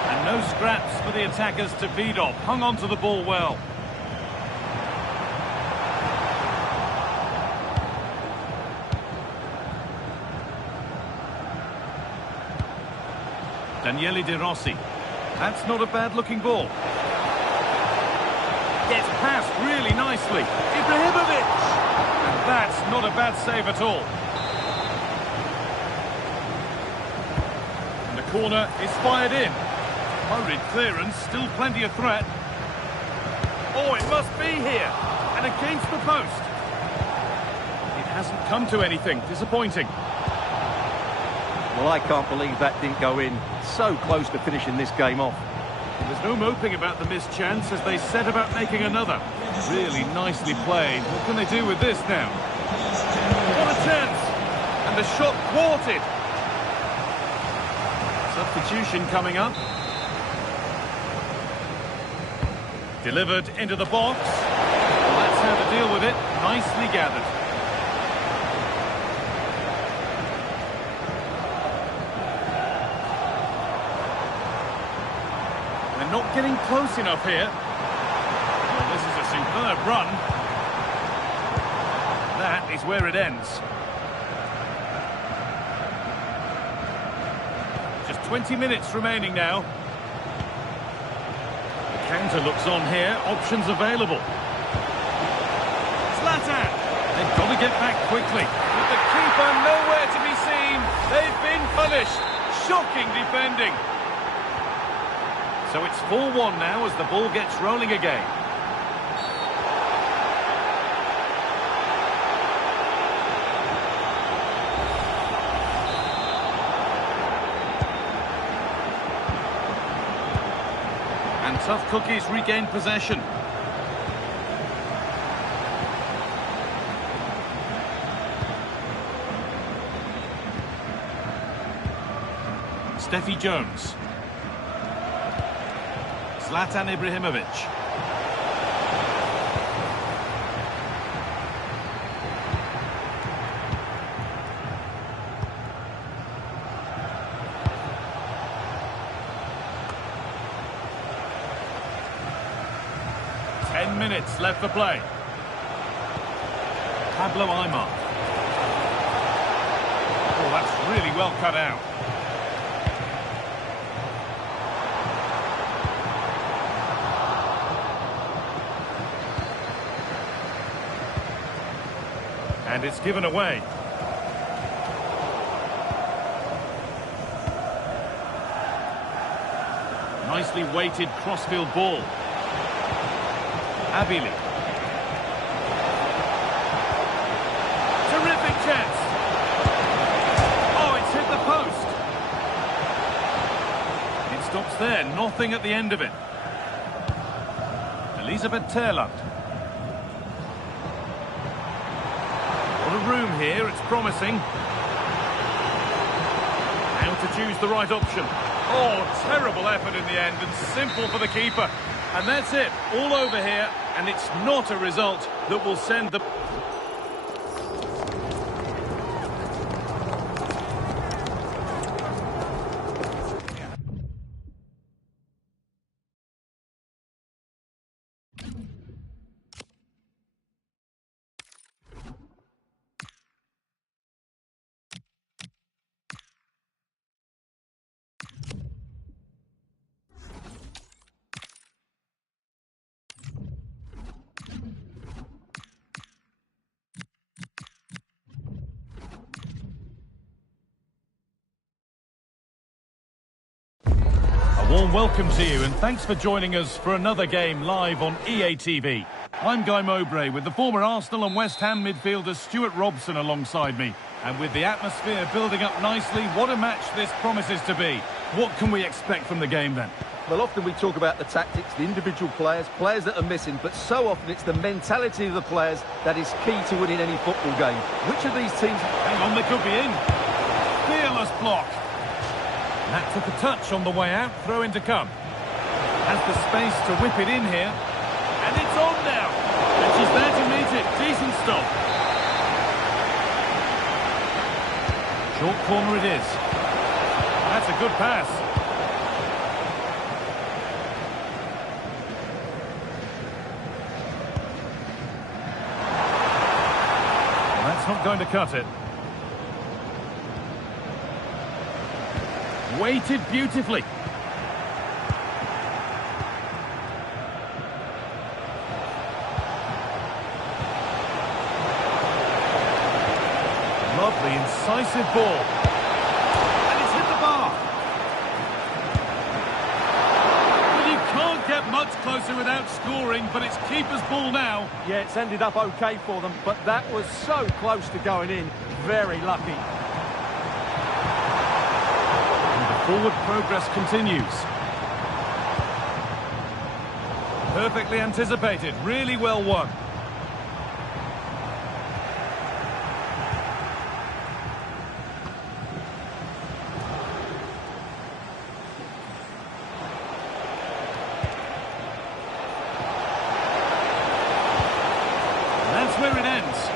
And no scraps for the attackers to feed off. Hung on to the ball well. Daniele De Rossi. That's not a bad-looking ball. Gets passed really nicely. Ibrahimovic! And that's not a bad save at all. And the corner is fired in. Hurried clearance, still plenty of threat. Oh, it must be here. And against the post. It hasn't come to anything. Disappointing. Well, I can't believe that didn't go in. So close to finishing this game off. There's no moping about the missed chance as they set about making another. Really nicely played. What can they do with this now? What a chance! And the shot thwarted. Substitution coming up. Delivered into the box. Well, that's how to deal with it. Nicely gathered. Not getting close enough here. Well, this is a superb run. That is where it ends. Just 20 minutes remaining now. The counter looks on here. Options available. Zlatan! They've got to get back quickly. With the keeper nowhere to be seen. They've been punished. Shocking defending. So it's 4-1 now as the ball gets rolling again. And Tough Cookies regain possession. Steffi Jones. Zlatan Ibrahimovic. Ten minutes left for play. Pablo Aimar. Oh, that's really well cut out. And it's given away. Nicely weighted crossfield ball. Abili. there, nothing at the end of it. Elisabeth Terland. What a room here, it's promising. How to choose the right option. Oh, terrible effort in the end, and simple for the keeper. And that's it, all over here, and it's not a result that will send the... A warm welcome to you, and thanks for joining us for another game live on EA TV. I'm Guy Mowbray with the former Arsenal and West Ham midfielder Stuart Robson alongside me. And with the atmosphere building up nicely, what a match this promises to be. What can we expect from the game then? Well, often we talk about the tactics, the individual players that are missing, but so often it's the mentality of the players that is key to winning any football game. Which of these teams... Hang on, they could be in. Fearless block. That took a touch on the way out, throw in to come. Has the space to whip it in here. And it's on now. And she's there to meet it. Decent stop. Short corner it is. That's a good pass. Well, that's not going to cut it. Weighted beautifully. Lovely, incisive ball. And it's hit the bar. Well, you can't get much closer without scoring, but it's keeper's ball now. Yeah, it's ended up okay for them, but that was so close to going in. Very lucky. Forward progress continues. Perfectly anticipated, really well won. And that's where it ends.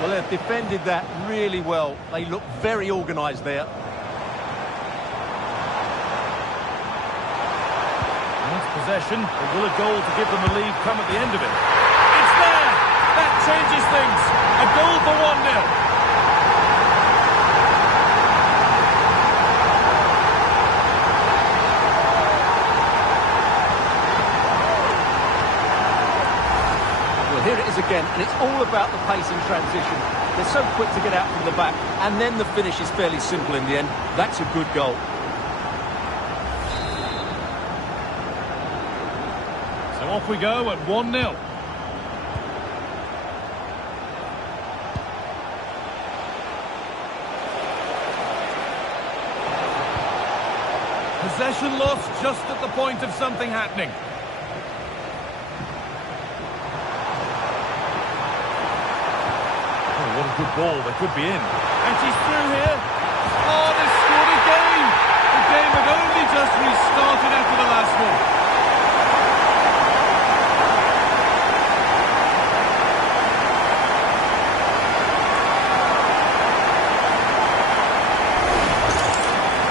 Well, they've defended that really well. They look very organised there. Possession, but will a goal to give them a lead come at the end of it? It's there! That changes things. A goal for 1-0. Well, here it is again, and it's all about the pace and transition. They're so quick to get out from the back, and then the finish is fairly simple in the end. That's a good goal. Off we go at 1-0. Possession lost just at the point of something happening. Oh, what a good ball. They could be in. And she's through here. Oh, they've scored again. The game had only just restarted after the last one.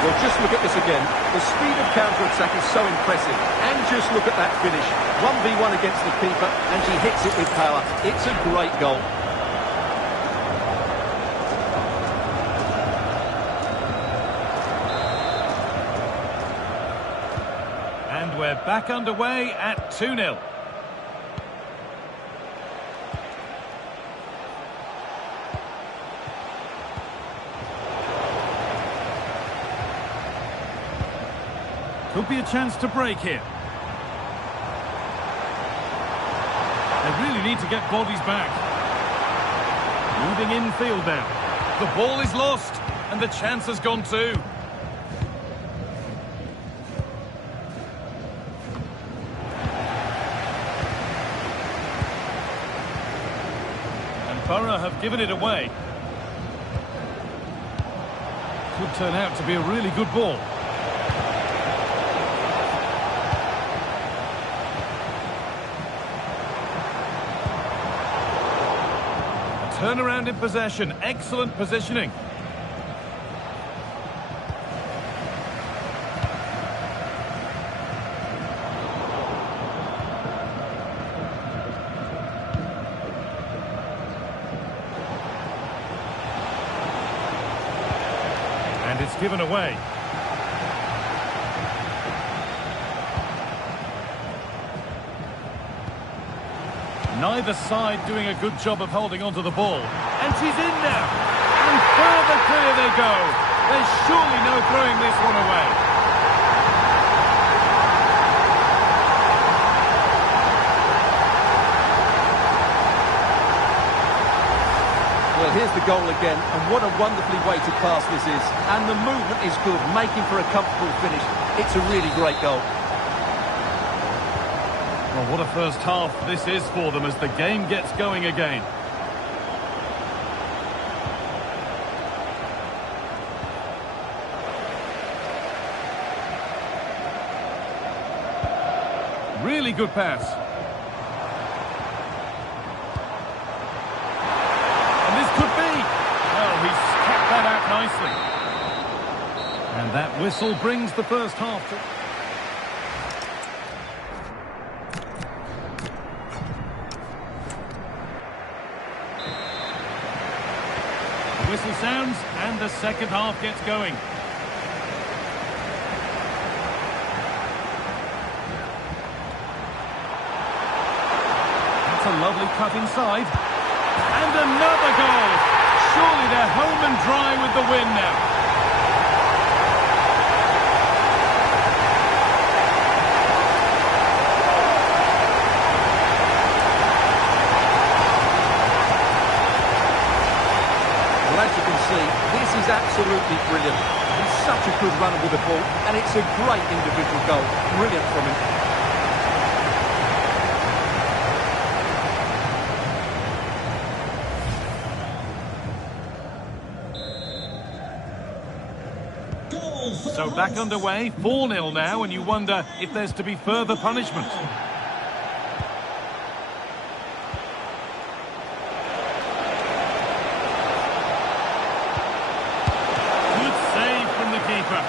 Well, just look at this again. The speed of counter-attack is so impressive. And just look at that finish. 1v1 against the keeper, and she hits it with power. It's a great goal. And we're back underway at 2-0. Could be a chance to break here. They really need to get bodies back. Moving infield now. The ball is lost, and the chance has gone too. Borough have given it away. Could turn out to be a really good ball. A turnaround in possession. Excellent positioning. And it's given away. Neither side doing a good job of holding onto the ball. And she's in now. And further clear they go. There's surely no throwing this one away. Well, here's the goal again, and what a wonderfully weighted pass this is. And the movement is good, making for a comfortable finish. It's a really great goal. Well, what a first half this is for them as the game gets going again. Really good pass. And this could be. Well, he's kept that out nicely. And that whistle brings the first half to... The whistle sounds and the second half gets going. That's a lovely cut inside. And another goal. Surely they're home and dry with the win now. Well, as you can see, this is absolutely brilliant. He's such a good runner with the ball, and it's a great individual goal. Brilliant from him. So back underway, 4-0 now, and you wonder if there's to be further punishment. Good save from the keeper.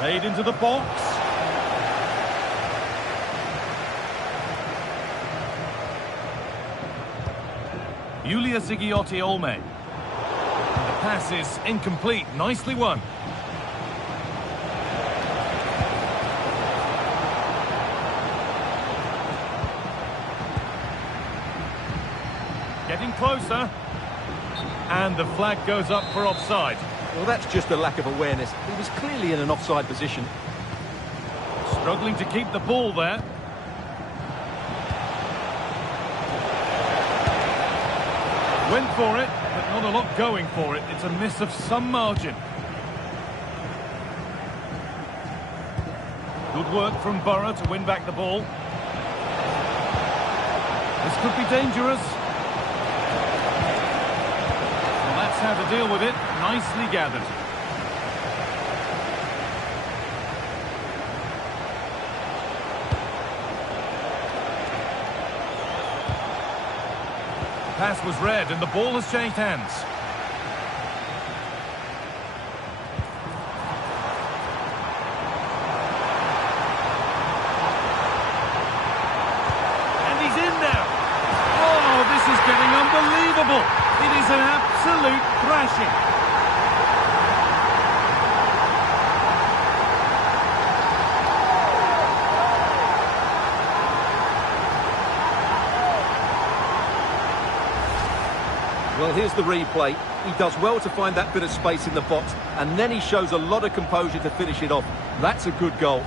Played into the box. Julia Zigiotti Olme. The pass is incomplete. Nicely won. Getting closer. And the flag goes up for offside. Well, that's just a lack of awareness. He was clearly in an offside position. Struggling to keep the ball there. Went for it, but not a lot going for it. It's a miss of some margin. Good work from Borough to win back the ball. This could be dangerous. Well, that's how to deal with it. Nicely gathered. Pass was read and the ball has changed hands. And he's in now. Oh, this is getting unbelievable. It is an absolute thrashing. Well, here's the replay. He does well to find that bit of space in the box, and then he shows a lot of composure to finish it off. That's a good goal.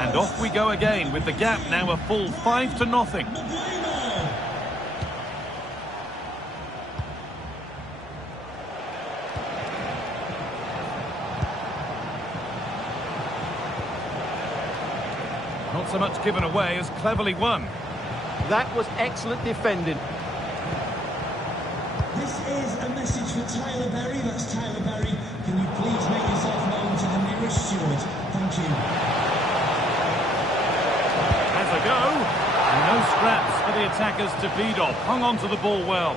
And off we go again with the gap now a full 5-0. so much given away as cleverly won. That was excellent defending. This is a message for Tyler Berry. That's Tyler Berry. Can you please make yourself known to the nearest steward? Thank you. Has a go. And no scraps for the attackers to feed off. Hung on to the ball well.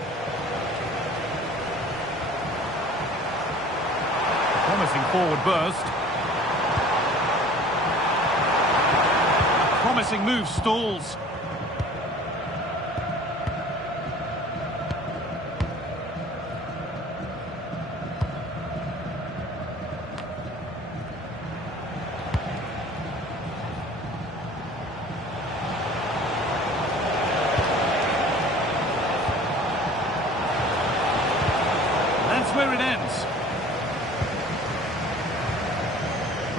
Promising forward burst. A promising move stalls. That's where it ends.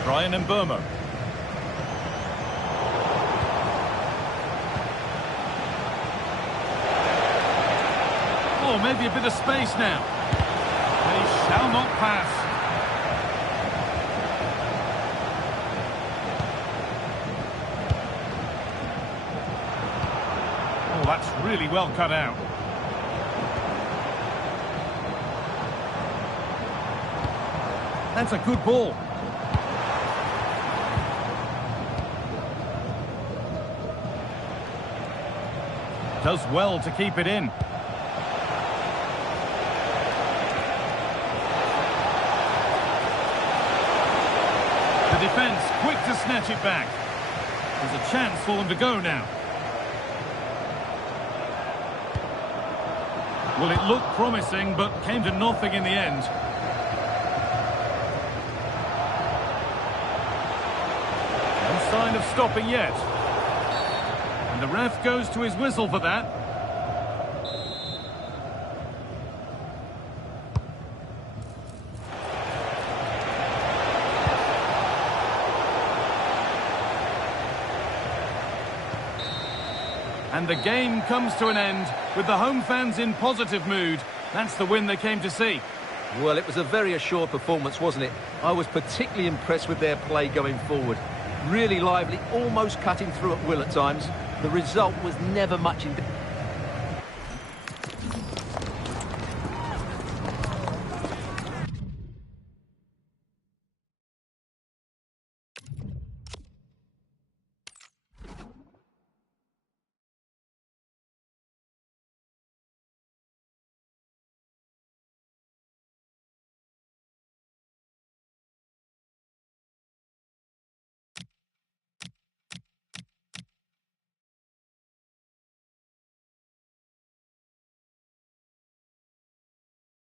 Brian and Burma. Oh, maybe a bit of space now. They shall not pass. Oh, that's really well cut out. That's a good ball. Does well to keep it in. The defence quick to snatch it back. There's a chance for them to go now. Well, it looked promising, but came to nothing in the end. No sign of stopping yet. And the ref goes to his whistle for that. And the game comes to an end with the home fans in positive mood. That's the win they came to see. Well, it was a very assured performance, wasn't it? I was particularly impressed with their play going forward. Really lively, almost cutting through at will at times. The result was never much in...